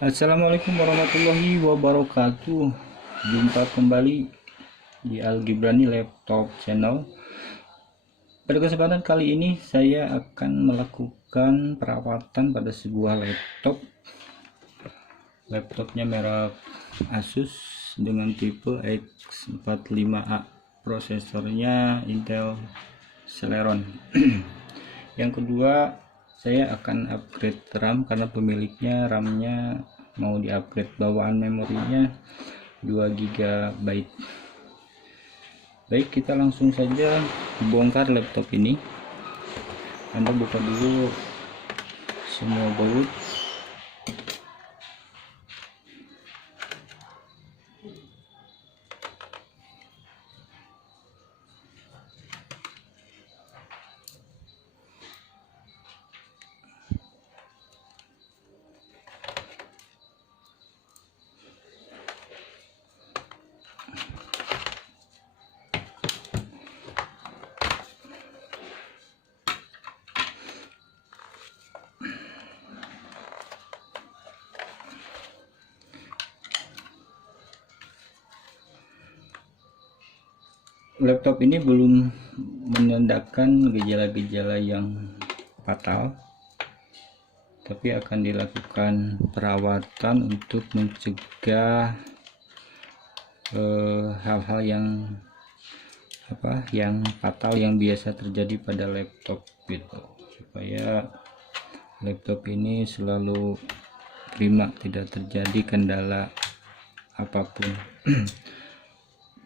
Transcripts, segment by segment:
Assalamualaikum warahmatullahi wabarakatuh. Jumpa kembali di Al-Gibrani Laptop Channel. Pada kesempatan kali ini saya akan melakukan perawatan pada sebuah laptop. Laptopnya merek Asus dengan tipe X45A. Prosesornya Intel Celeron. Yang kedua, saya akan upgrade RAM karena pemiliknya RAM-nya mau di-upgrade, bawaan memorinya 2 GB. Baik, kita langsung saja bongkar laptop ini. Anda buka dulu semua baut. Laptop ini belum menandakan gejala-gejala yang fatal, tapi akan dilakukan perawatan untuk mencegah hal-hal yang fatal yang biasa terjadi pada laptop gitu, supaya laptop ini selalu prima, tidak terjadi kendala apapun.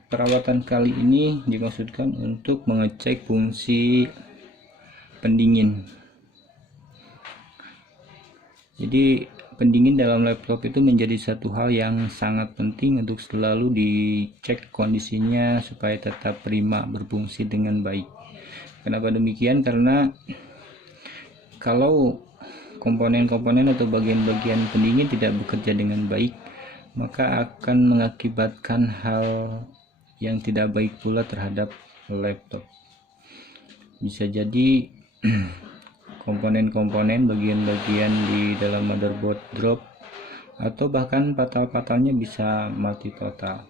Perawatan kali ini dimaksudkan untuk mengecek fungsi pendingin. Jadi pendingin dalam laptop itu menjadi satu hal yang sangat penting untuk selalu dicek kondisinya supaya tetap prima, berfungsi dengan baik. Kenapa demikian? Karena kalau komponen-komponen atau bagian-bagian pendingin tidak bekerja dengan baik, maka akan mengakibatkan hal yang tidak baik pula terhadap laptop. Bisa jadi komponen-komponen, bagian-bagian di dalam motherboard drop, atau bahkan fatal-fatalnya bisa mati total.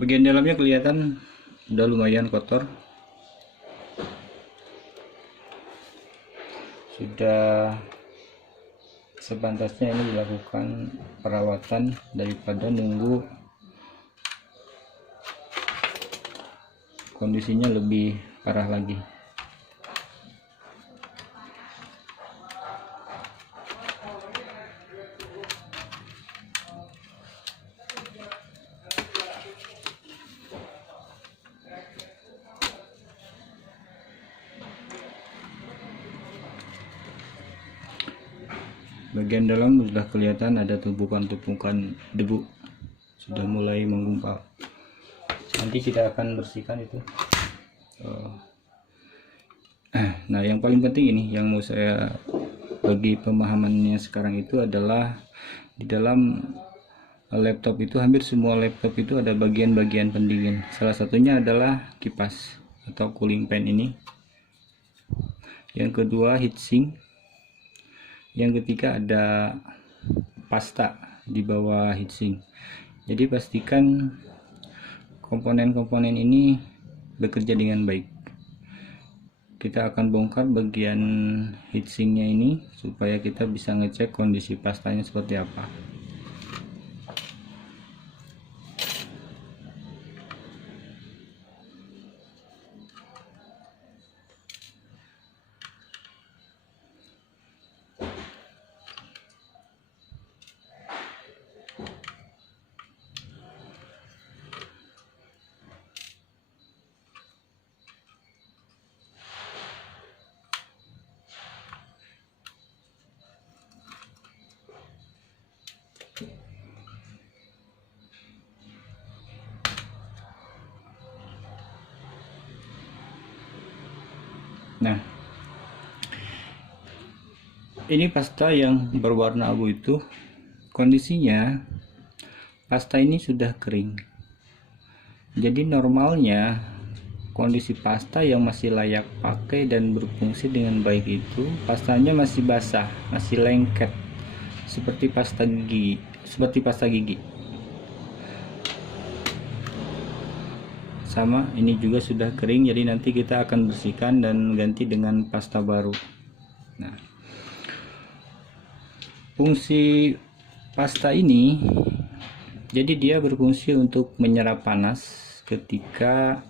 Bagian dalamnya kelihatan udah lumayan kotor, sudah sepantasnya ini dilakukan perawatan daripada nunggu kondisinya lebih parah lagi. Bagian dalam sudah kelihatan ada tumpukan-tumpukan debu, sudah mulai menggumpal. Nanti kita akan bersihkan itu. Nah, yang paling penting ini yang mau saya bagi pemahamannya sekarang itu adalah di dalam laptop itu, hampir semua laptop itu ada bagian-bagian pendingin. Salah satunya adalah kipas atau cooling fan ini. Yang kedua heatsink. Yang ketiga ada pasta di bawah heatsink. Jadi pastikan komponen-komponen ini bekerja dengan baik. Kita akan bongkar bagian heatsinknya ini supaya kita bisa ngecek kondisi pastanya seperti apa. Nah, ini pasta yang berwarna abu itu kondisinya pasta ini sudah kering. Jadi normalnya kondisi pasta yang masih layak pakai dan berfungsi dengan baik itu pastanya masih basah, masih lengket seperti pasta gigi. Sama, ini juga sudah kering, jadi nanti kita akan bersihkan dan ganti dengan pasta baru. Nah, fungsi pasta ini, jadi dia berfungsi untuk menyerap panas ketika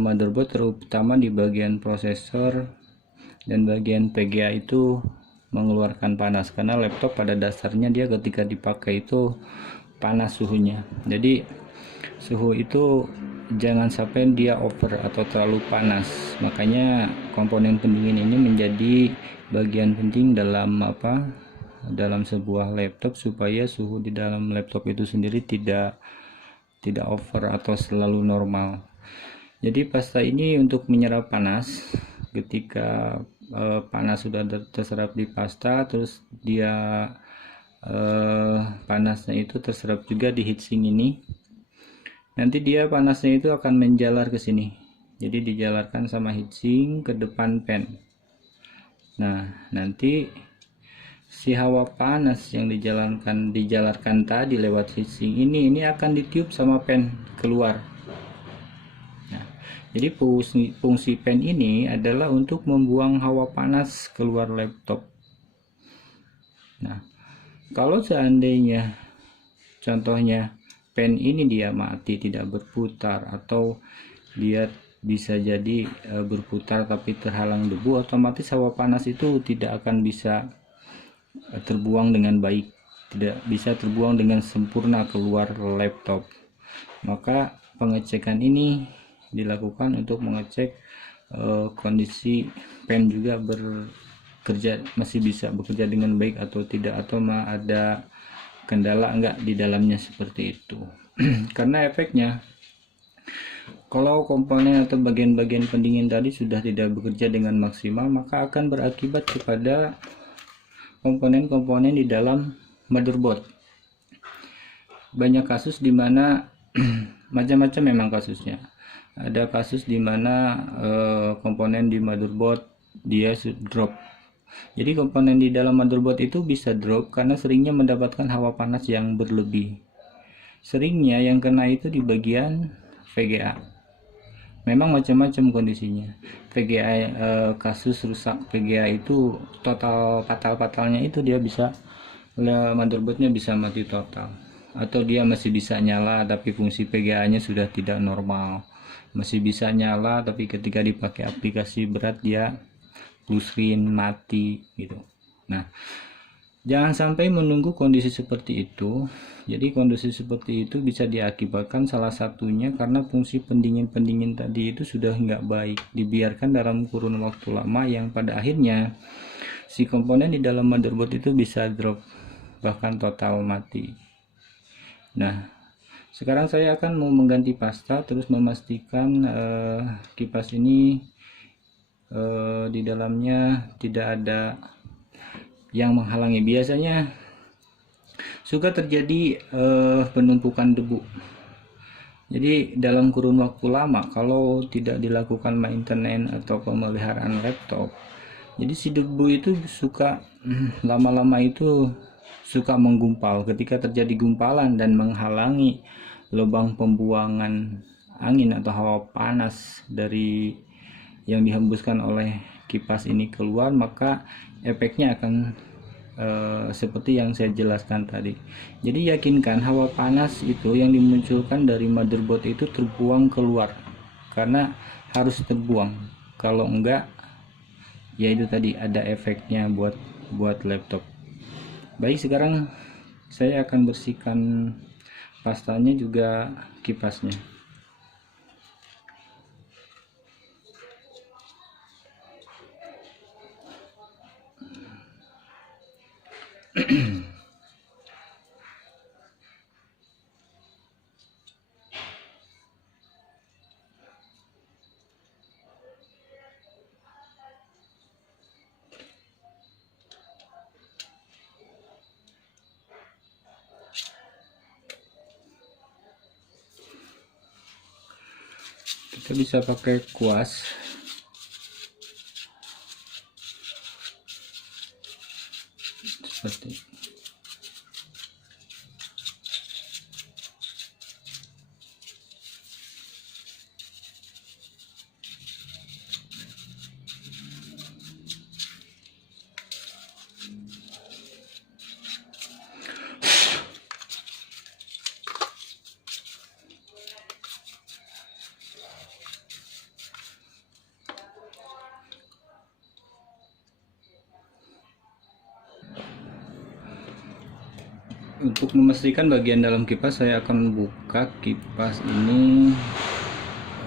motherboard, terutama di bagian prosesor dan bagian VGA itu mengeluarkan panas, karena laptop pada dasarnya dia ketika dipakai itu panas suhunya. Jadi suhu itu jangan sampai dia over atau terlalu panas. Makanya komponen pendingin ini menjadi bagian penting dalam sebuah laptop, supaya suhu di dalam laptop itu sendiri tidak over atau selalu normal. Jadi pasta ini untuk menyerap panas. Ketika panas sudah terserap di pasta, terus dia panasnya itu terserap juga di heatsink ini. Nanti dia panasnya itu akan menjalar ke sini. Jadi dijalarkan sama heatsink ke depan pen. Nah, nanti si hawa panas yang dijalarkan tadi lewat heatsink ini akan ditiup sama pen keluar. Nah, jadi fungsi pen ini adalah untuk membuang hawa panas keluar laptop. Nah, kalau seandainya contohnya pen ini dia mati, tidak berputar, atau dia bisa jadi berputar tapi terhalang debu, otomatis hawa panas itu tidak akan bisa terbuang dengan baik, tidak bisa terbuang dengan sempurna keluar laptop. Maka pengecekan ini dilakukan untuk mengecek kondisi pen juga masih bisa bekerja dengan baik atau tidak, atau ada kendala enggak di dalamnya, seperti itu. Karena efeknya, kalau komponen atau bagian-bagian pendingin tadi sudah tidak bekerja dengan maksimal, maka akan berakibat kepada komponen-komponen di dalam motherboard. Banyak kasus dimana macam-macam memang kasusnya. Ada kasus dimana komponen di motherboard dia drop. Jadi komponen di dalam motherboard itu bisa drop karena seringnya mendapatkan hawa panas yang berlebih. Seringnya yang kena itu di bagian VGA. Memang macam-macam kondisinya. VGA kasus rusak VGA itu total fatalnya itu dia bisa motherboardnya bisa mati total, atau dia masih bisa nyala tapi fungsi VGA-nya sudah tidak normal. Masih bisa nyala tapi ketika dipakai aplikasi berat dia blue screen, mati gitu. Nah, jangan sampai menunggu kondisi seperti itu. Jadi kondisi seperti itu bisa diakibatkan salah satunya karena fungsi pendingin tadi itu sudah nggak baik, dibiarkan dalam kurun waktu lama yang pada akhirnya si komponen di dalam motherboard itu bisa drop, bahkan total mati. Nah, sekarang saya akan mau mengganti pasta, terus memastikan kipas ini di dalamnya tidak ada yang menghalangi. Biasanya suka terjadi penumpukan debu. Jadi dalam kurun waktu lama, kalau tidak dilakukan maintenance atau pemeliharaan laptop, jadi si debu itu suka lama-lama itu suka menggumpal. Ketika terjadi gumpalan dan menghalangi lubang pembuangan angin atau hawa panas dari yang dihembuskan oleh kipas ini keluar, maka efeknya akan seperti yang saya jelaskan tadi. Jadi yakinkan hawa panas itu yang dimunculkan dari motherboard itu terbuang keluar, karena harus terbuang. Kalau enggak, ya itu tadi ada efeknya buat laptop. Baik, sekarang saya akan bersihkan pastanya juga kipasnya. Kita bisa pakai kuas. Seperti untuk memastikan bagian dalam kipas, saya akan buka kipas ini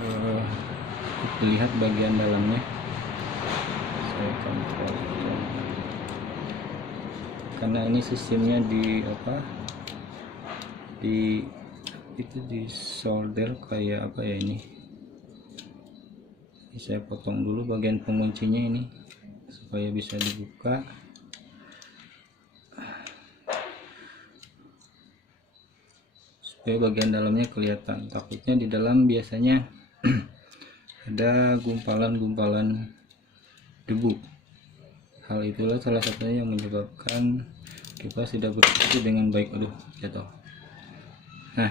untuk dilihat bagian dalamnya. Saya akan potong karena ini sistemnya di di solder kayak apa ya ini. Saya potong dulu bagian penguncinya ini supaya bisa dibuka. Supaya bagian dalamnya kelihatan. Takutnya di dalam biasanya ada gumpalan-gumpalan debu. Hal itulah salah satunya yang menyebabkan kipas tidak berfungsi dengan baik. Aduh, jatuh. Nah,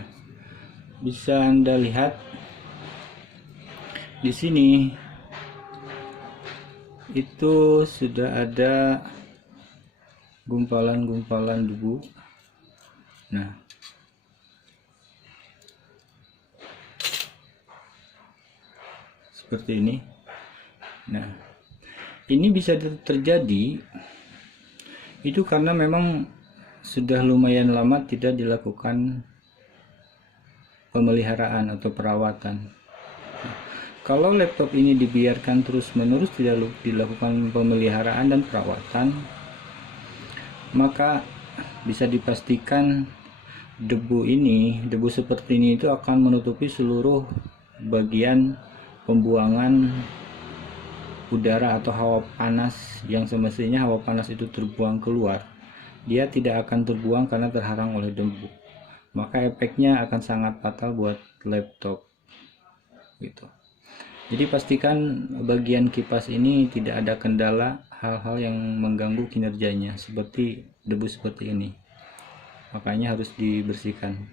bisa Anda lihat di sini itu sudah ada gumpalan-gumpalan debu. Nah, seperti ini. Nah, ini bisa terjadi itu karena memang sudah lumayan lama tidak dilakukan pemeliharaan atau perawatan. Kalau laptop ini dibiarkan terus-menerus tidak dilakukan pemeliharaan dan perawatan, maka bisa dipastikan debu seperti ini itu akan menutupi seluruh bagian pembuangan udara atau hawa panas yang semestinya hawa panas itu terbuang keluar. Dia tidak akan terbuang karena terhalang oleh debu. Maka efeknya akan sangat fatal buat laptop gitu. Jadi pastikan bagian kipas ini tidak ada kendala hal-hal yang mengganggu kinerjanya seperti debu seperti ini. Makanya harus dibersihkan.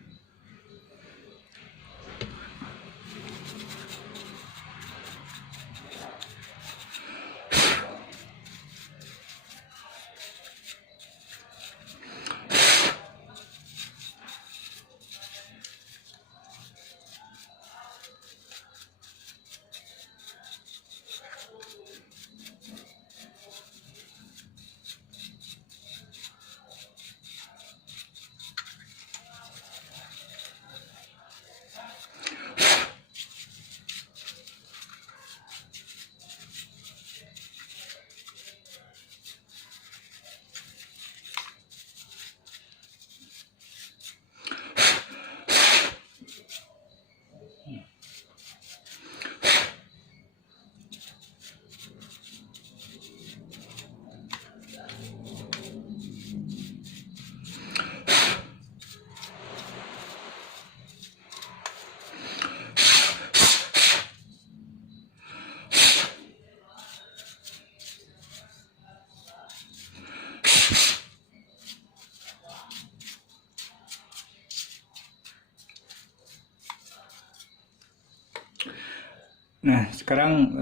Nah, sekarang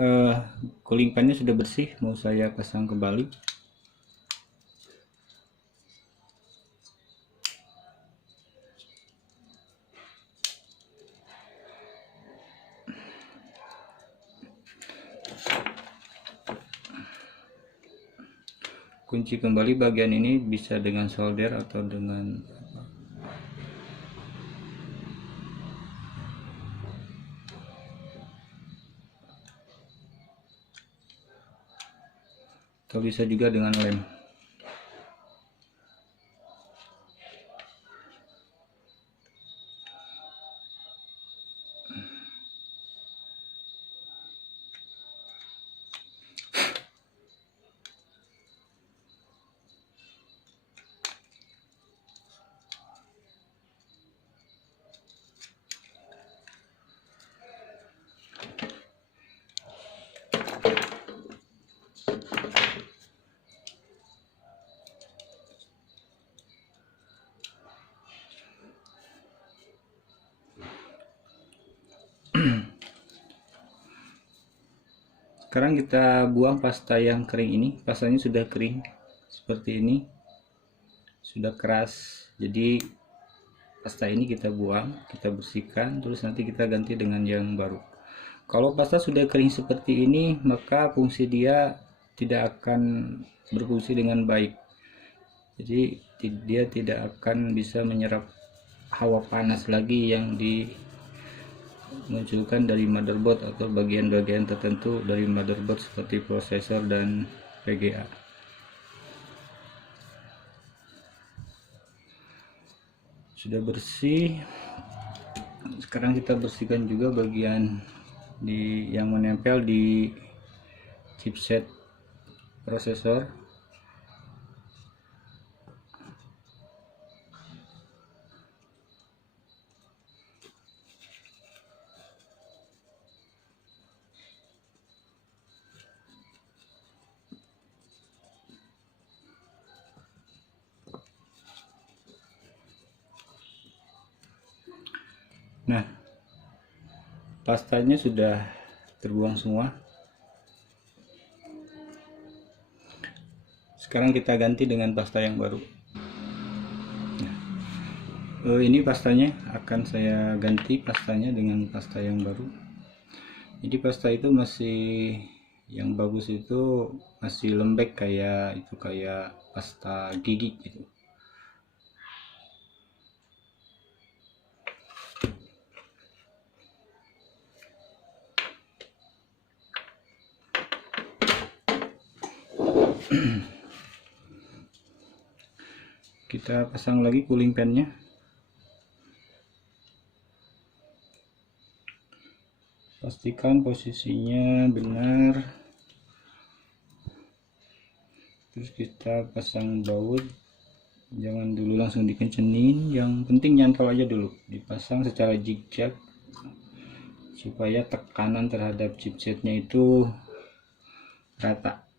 cooling fan-nya sudah bersih, mau saya pasang kembali. Kunci kembali bagian ini bisa dengan solder atau dengan atau bisa juga dengan lem. Sekarang kita buang pasta yang kering ini. Pastanya sudah kering seperti ini, sudah keras. Jadi pasta ini kita buang, kita bersihkan, terus nanti kita ganti dengan yang baru. Kalau pasta sudah kering seperti ini, maka fungsi dia tidak akan berfungsi dengan baik. Jadi dia tidak akan bisa menyerap hawa panas lagi yang dimunculkan dari motherboard atau bagian-bagian tertentu dari motherboard seperti prosesor dan VGA. Sudah bersih. Sekarang kita bersihkan juga bagian yang menempel di chipset prosesor. Nah, pastanya sudah terbuang semua. Sekarang kita ganti dengan pasta yang baru. Nah, ini pastanya akan saya ganti pastanya dengan pasta yang baru. Jadi pasta itu masih yang bagus itu masih lembek kayak pasta gigi gitu. Kita pasang lagi cooling fan-nya. Pastikan posisinya benar. Terus kita pasang baut. Jangan dulu langsung dikencenin, yang penting nyantol aja dulu. Dipasang secara zigzag supaya tekanan terhadap chipsetnya itu rata.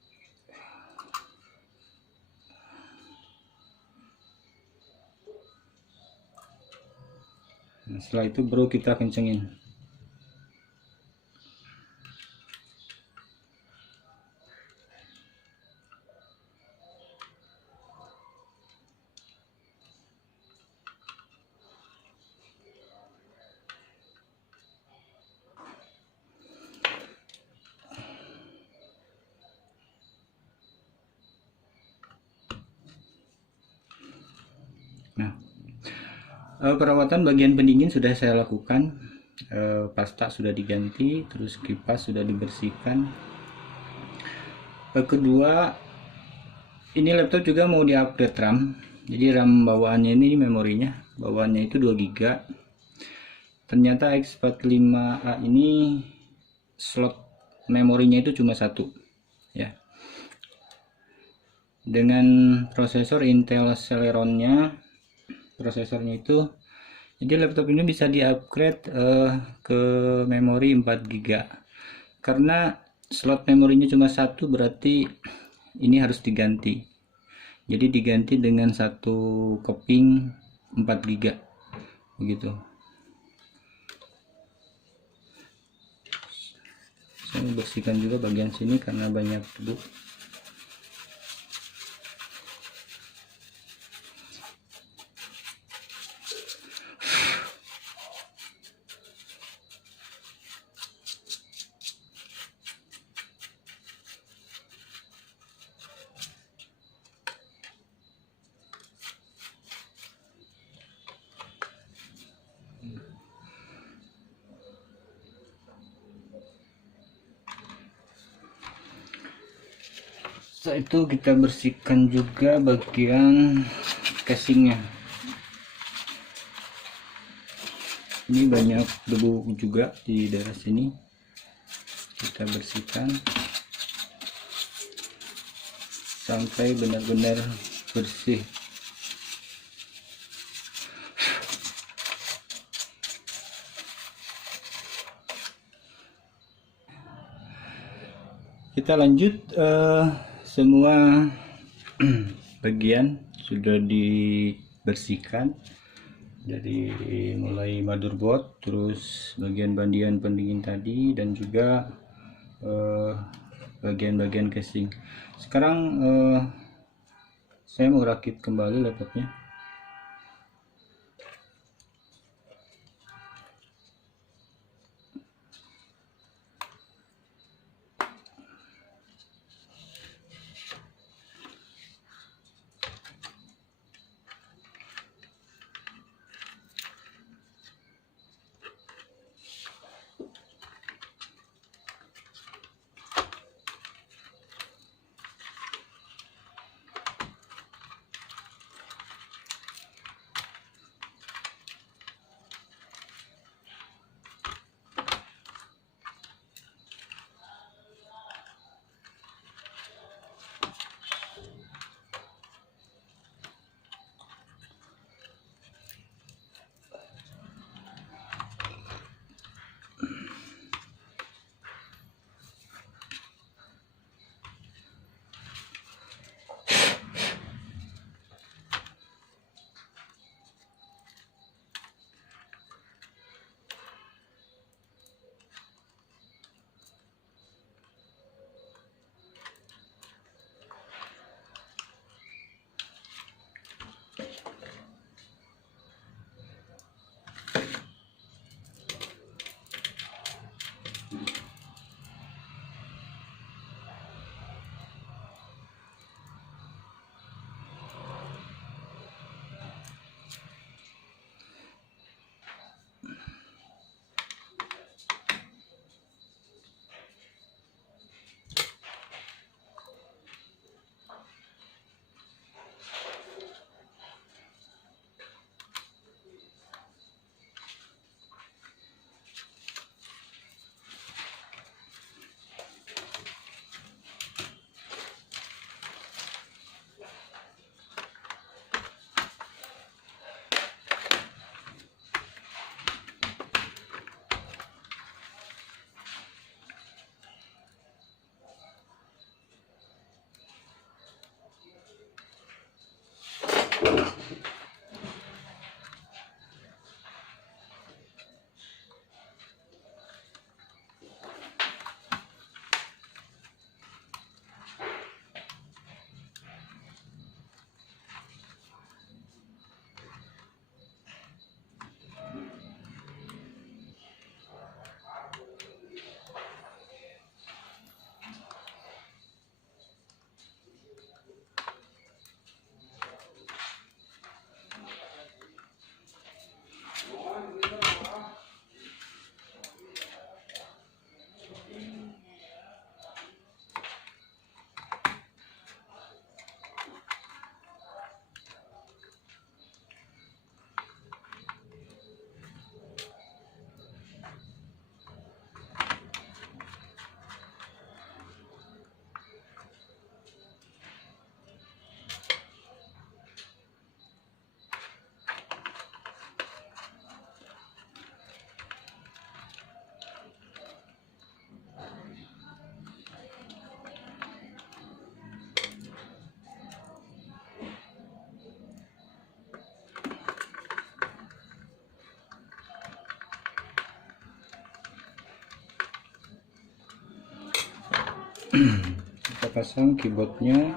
Nah, setelah itu baru kita kencengin. Nah, perawatan bagian pendingin sudah saya lakukan. Pasta sudah diganti, terus kipas sudah dibersihkan. Kedua, ini laptop juga mau di-upgrade RAM. Jadi RAM bawaannya ini memorinya, bawaannya itu 2 GB. Ternyata X45A ini slot memorinya itu cuma 1 ya. Dengan prosesor Intel Celeronnya, prosesornya itu, jadi laptop ini bisa di-upgrade ke memori 4 GB. Karena slot memorinya cuma 1, berarti ini harus diganti. Jadi diganti dengan satu keping 4 GB begitu. Saya bersihkan juga bagian sini karena banyak debu. Setelah itu kita bersihkan juga bagian casingnya. Ini banyak debu juga di daerah sini. Kita bersihkan sampai benar-benar bersih. Kita lanjut, semua bagian sudah dibersihkan, dari mulai motherboard, terus bagian bandian pendingin tadi, dan juga bagian-bagian casing. Sekarang saya mau rakit kembali laptopnya. Kita pasang keyboardnya.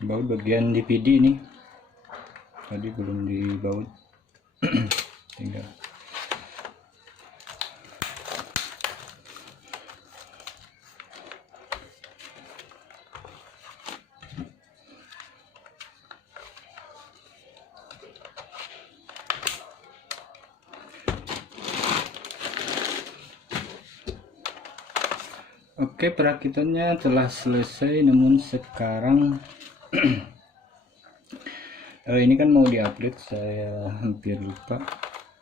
baut bagian DVD ini tadi belum dibaut. Tinggal oke, perakitannya telah selesai, namun sekarang ini kan mau diupdate, saya hampir lupa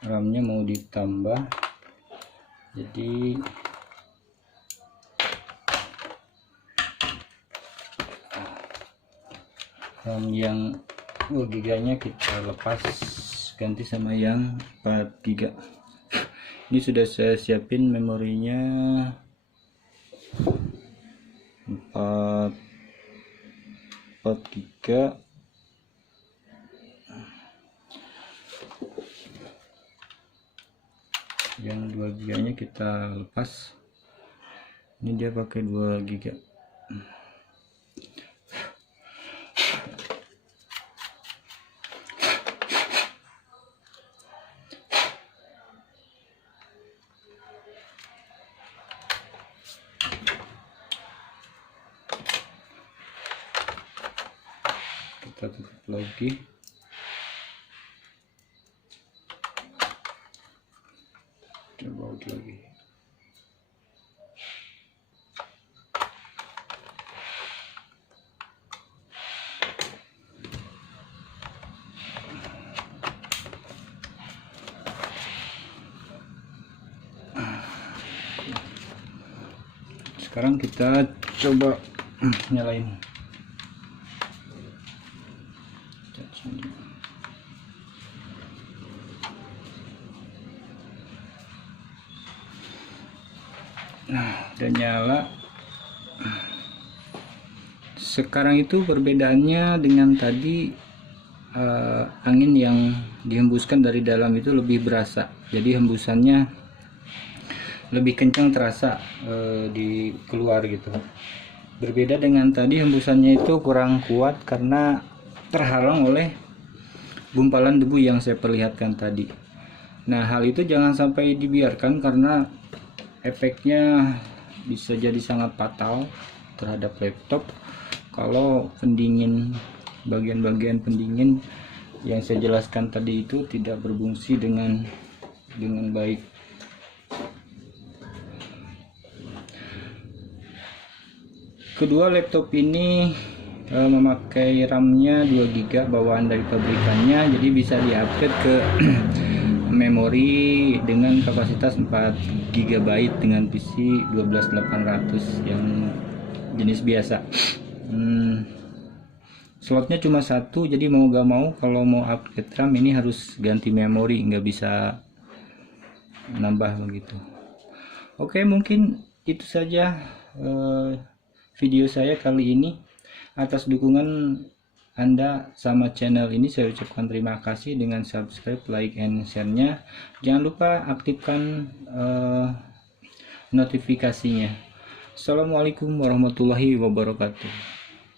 RAM-nya mau ditambah. Jadi RAM yang 2 GB nya kita lepas, ganti sama yang 4 GB. Ini sudah saya siapin memorinya 4 GB. Yang 2 GB nya kita lepas. Ini dia pakai 2 GB. Kita tutup lagi. Kita baut lagi. Sekarang kita coba nyalain. Nah, udah nyala. Sekarang itu perbedaannya dengan tadi, angin yang dihembuskan dari dalam itu lebih berasa. Jadi hembusannya lebih kencang terasa di keluar gitu. Berbeda dengan tadi, hembusannya itu kurang kuat karena terhalang oleh gumpalan debu yang saya perlihatkan tadi. Nah, hal itu jangan sampai dibiarkan karena efeknya bisa jadi sangat fatal terhadap laptop kalau pendingin, bagian-bagian pendingin yang saya jelaskan tadi itu tidak berfungsi dengan baik. Kedua, laptop ini memakai RAM-nya 2 GB bawaan dari pabrikannya, jadi bisa diupgrade ke memori dengan kapasitas 4 GB dengan PC 12800 yang jenis biasa. Slotnya cuma satu, jadi mau gak mau kalau mau upgrade RAM ini harus ganti memori, nggak bisa nambah begitu. Oke, mungkin itu saja video saya kali ini. Atas dukungan Anda sama channel ini saya ucapkan terima kasih dengan subscribe, like, and share-nya. Jangan lupa aktifkan notifikasinya. Assalamualaikum warahmatullahi wabarakatuh.